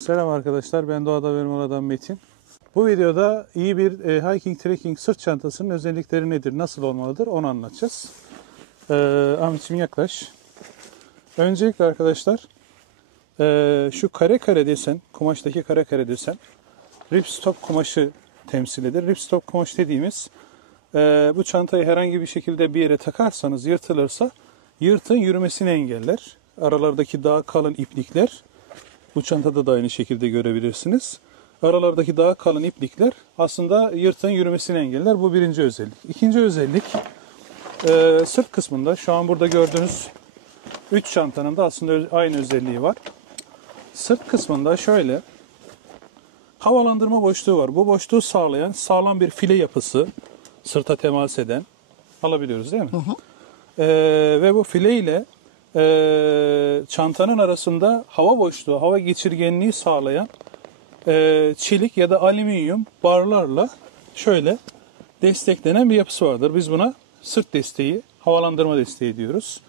Selam arkadaşlar, ben Doğada ve Mola'dan Metin. Bu videoda iyi bir hiking trekking sırt çantasının özellikleri nedir, nasıl olmalıdır onu anlatacağız. Ahmetciğim yaklaş. Öncelikle arkadaşlar şu kare kare desen, kumaştaki kare kare desen ripstop kumaşı temsil eder. Ripstop kumaş dediğimiz bu çantayı herhangi bir şekilde bir yere takarsanız yırtılırsa yırtığın yürümesini engeller. Aralardaki daha kalın iplikler, bu çantada da aynı şekilde görebilirsiniz. Aralardaki daha kalın iplikler aslında yırtığın yürümesini engeller. Bu birinci özellik. İkinci özellik sırt kısmında şu an burada gördüğünüz 3 çantanın da aslında aynı özelliği var. Sırt kısmında şöyle havalandırma boşluğu var. Bu boşluğu sağlayan sağlam bir file yapısı, sırta temas eden alabiliyoruz değil mi? Hı hı. Ve bu file ile çantanın arasında hava boşluğu, hava geçirgenliği sağlayan çelik ya da alüminyum barlarla şöyle desteklenen bir yapısı vardır. Biz buna sırt desteği, havalandırma desteği diyoruz.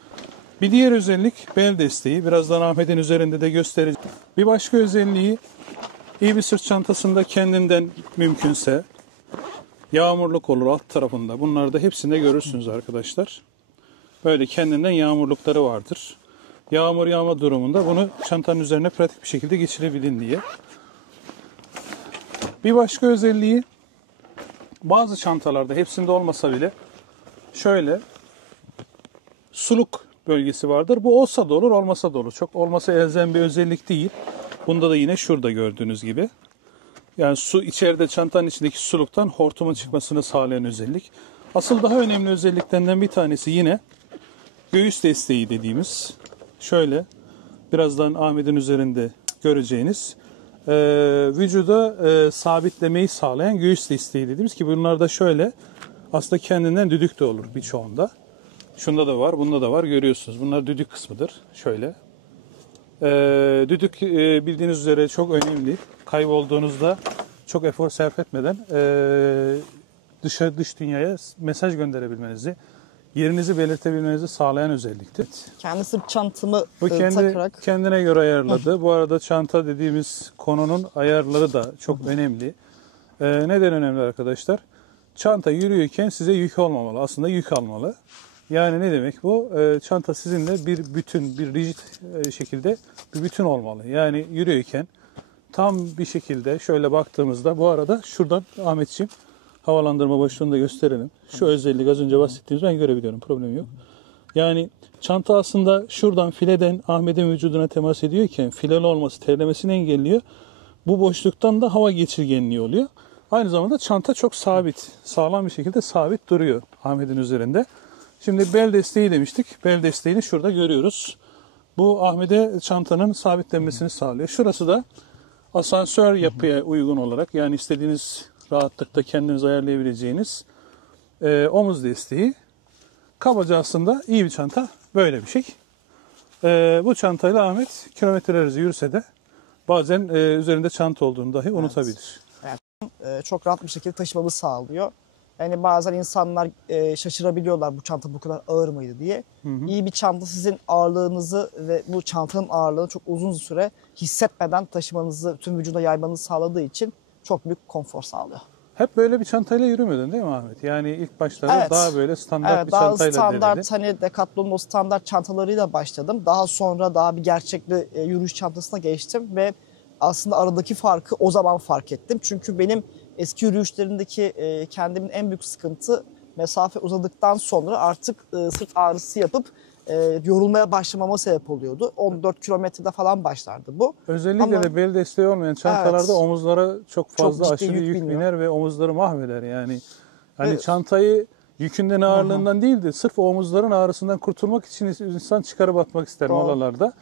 Bir diğer özellik bel desteği. Birazdan Ahmet'in üzerinde de göstereceğim. Bir başka özelliği iyi bir sırt çantasında kendinden mümkünse yağmurluk olur alt tarafında. Bunları da hepsinde görürsünüz arkadaşlar. Böyle kendinden yağmurlukları vardır. Yağmur yağma durumunda bunu çantanın üzerine pratik bir şekilde geçirebilin diye. Bir başka özelliği bazı çantalarda hepsinde olmasa bile şöyle suluk bölgesi vardır. Bu olsa da olur, olmasa da olur. Çok olması elzem bir özellik değil. Bunda da yine şurada gördüğünüz gibi. Yani su içeride çantanın içindeki suluktan hortumun çıkmasını sağlayan özellik. Asıl daha önemli özelliklerinden bir tanesi yine göğüs desteği dediğimiz, şöyle birazdan Ahmet'in üzerinde göreceğiniz vücuda sabitlemeyi sağlayan göğüs desteği dediğimiz ki bunlar da şöyle aslında kendinden düdük de olur birçoğunda. Şunda da var, bunda da var, görüyorsunuz. Bunlar düdük kısmıdır. Şöyle. Düdük bildiğiniz üzere çok önemli. Kaybolduğunuzda çok efor sarf etmeden dış dünyaya mesaj gönderebilmenizi, yerinizi belirtebilmenizi sağlayan özelliktir. Kendi sırt çantamı bu takarak. Kendine göre ayarladı. Bu arada çanta dediğimiz konunun ayarları da çok önemli. Neden önemli arkadaşlar? Çanta yürüyorken size yük olmamalı. Aslında yük almalı. Yani ne demek bu? Çanta sizinle bir bütün, bir rigid şekilde bir bütün olmalı. Yani yürüyorken tam bir şekilde şöyle baktığımızda, bu arada şuradan Ahmetciğim havalandırma boşluğunu da gösterelim. Şu özellik az önce bahsettiğimiz ben görebiliyorum. Problem yok. Yani çanta aslında şuradan fileden Ahmet'in vücuduna temas ediyorken fileli olması terlemesini engelliyor. Bu boşluktan da hava geçirgenliği oluyor. Aynı zamanda çanta çok sabit, sağlam bir şekilde sabit duruyor Ahmet'in üzerinde. Şimdi bel desteği demiştik. Bel desteğini şurada görüyoruz. Bu Ahmet'e çantanın sabitlenmesini sağlıyor. Şurası da asansör yapıya uygun olarak, yani istediğiniz rahatlıkta kendiniz ayarlayabileceğiniz omuz desteği. Kabaca aslında iyi bir çanta böyle bir şey. Bu çantayla Ahmet kilometrelerce yürüse de bazen üzerinde çanta olduğunu dahi unutabilir. Evet. Çok rahat bir şekilde taşımamı sağlıyor. Yani bazen insanlar şaşırabiliyorlar bu çanta bu kadar ağır mıydı diye. Hı hı. İyi bir çanta sizin ağırlığınızı ve bu çantanın ağırlığını çok uzun süre hissetmeden taşımanızı, tüm vücuda yaymanızı sağladığı için çok büyük konfor sağlıyor. Hep böyle bir çantayla yürümedin değil mi Ahmet? Yani ilk başlarda evet, daha böyle standart bir çantayla denedin. Daha standart, hani Decathlon'un o standart çantalarıyla başladım. Daha sonra daha bir gerçekli yürüyüş çantasına geçtim ve aslında aradaki farkı o zaman fark ettim. Çünkü benim eski yürüyüşlerindeki kendimin en büyük sıkıntı, mesafe uzadıktan sonra artık sırt ağrısı yapıp yorulmaya başlamama sebep oluyordu. 14 kilometrede falan başlardı bu. Özellikle ama de bel desteği olmayan çantalarda evet, omuzlara çok fazla çok aşırı yük biner ve omuzları mahveder yani. Hani evet, çantayı yükünden, ağırlığından hı-hı, değil de sırf omuzların ağrısından kurtulmak için insan çıkarıp atmak ister molalarda.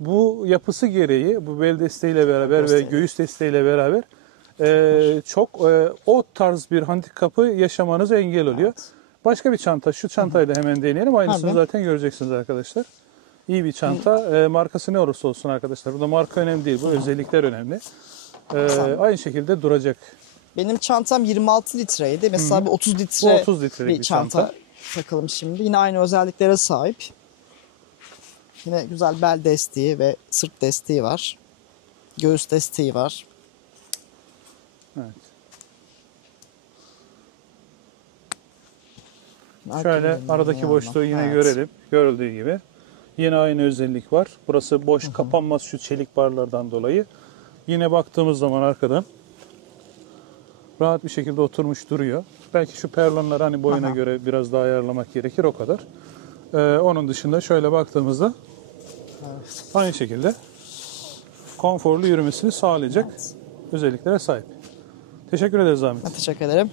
Bu yapısı gereği, bu bel desteğiyle beraber ve göğüs desteğiyle beraber çok o tarz bir handikapı yaşamanıza engel oluyor. Evet. Başka bir çanta, şu çantayı da hemen deneyelim. Aynısını zaten göreceksiniz arkadaşlar. İyi bir çanta, markası ne olursa olsun arkadaşlar. Burada marka önemli değil, bu özellikler önemli. Aynı şekilde duracak. Benim çantam 26 litreydi. Mesela bir 30 litre, 30 litrelik bir çanta takalım şimdi. Yine aynı özelliklere sahip. Yine güzel bel desteği ve sırt desteği var. Göğüs desteği var. Evet. Arka Şöyle bölümleri aradaki yandan. boşluğu yine Evet. görelim. Görüldüğü gibi. Yine aynı özellik var. Burası boş, kapanmaz şu çelik barlardan dolayı. Yine baktığımız zaman arkadan rahat bir şekilde oturmuş duruyor. Belki şu perlonları hani boyuna Aha. göre biraz daha ayarlamak gerekir, o kadar. Onun dışında şöyle baktığımızda Evet. aynı şekilde konforlu yürümesini sağlayacak Evet. özelliklere sahip. Teşekkür ederiz Ahmet. Ben teşekkür ederim.